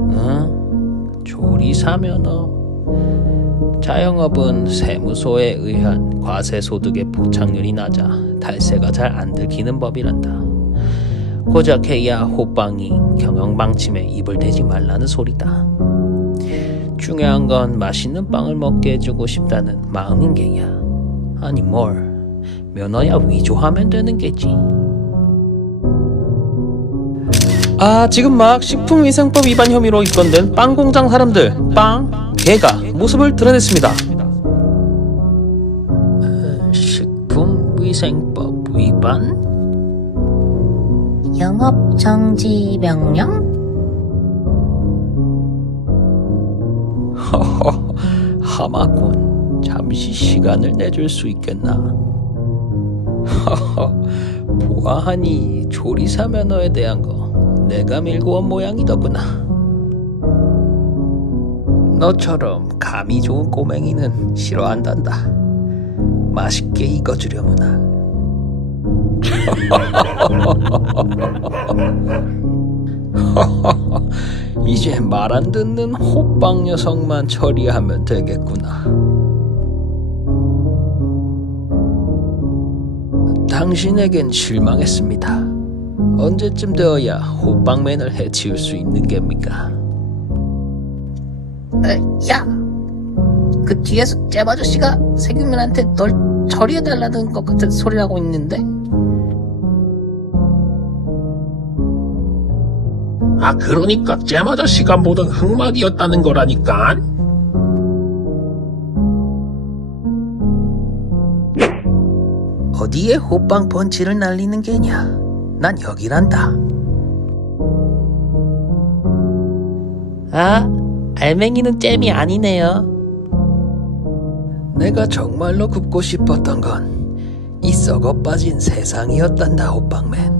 응? 조리사면허. 자영업은 세무서에 의한 과세 소득의 포착률이 낮아 탈세가 잘 안 들키는 법이란다. 고작 해야 호빵이 경영 방침에 입을 대지 말라는 소리다. 중요한 건 맛있는 빵을 먹게 해주고 싶다는 마음인 게야. 아니 뭘 면허야 위조하면 되는 게지. 아 지금 막 식품위생법 위반 혐의로 입건된 빵 공장 사람들 빵 개가 모습을 드러냈습니다. 어, 식품위생법 위반? 영업 정지 명령? 허허 하마군 잠시 시간을 내줄 수 있겠나? 허허 보아하니 조리사 면허에 대한 거 내가 밀고 온 모양이더구나. 너처럼 감이 좋은 꼬맹이는 싫어한단다. 맛있게 익어주려무나. 이제 말 안 듣는 호빵 녀석만 처리하면 되겠구나. 당신에겐 실망했습니다. 언제쯤 되어야 호빵맨을 해치울 수 있는 겁니까? 야! 그 뒤에서 잼 아저씨가 세균민한테 널 처리해달라는 것 같은 소리를 하고 있는데? 아 그러니까 잼 아저씨가 모든 흑막이었다는 거라니까 어디에 호빵 펀치를 날리는 게냐? 난 여기란다. 아, 알맹이는 잼이 아니네요. 내가 정말로 굽고 싶었던 건 이 썩어 빠진 세상이었단다, 호빵맨.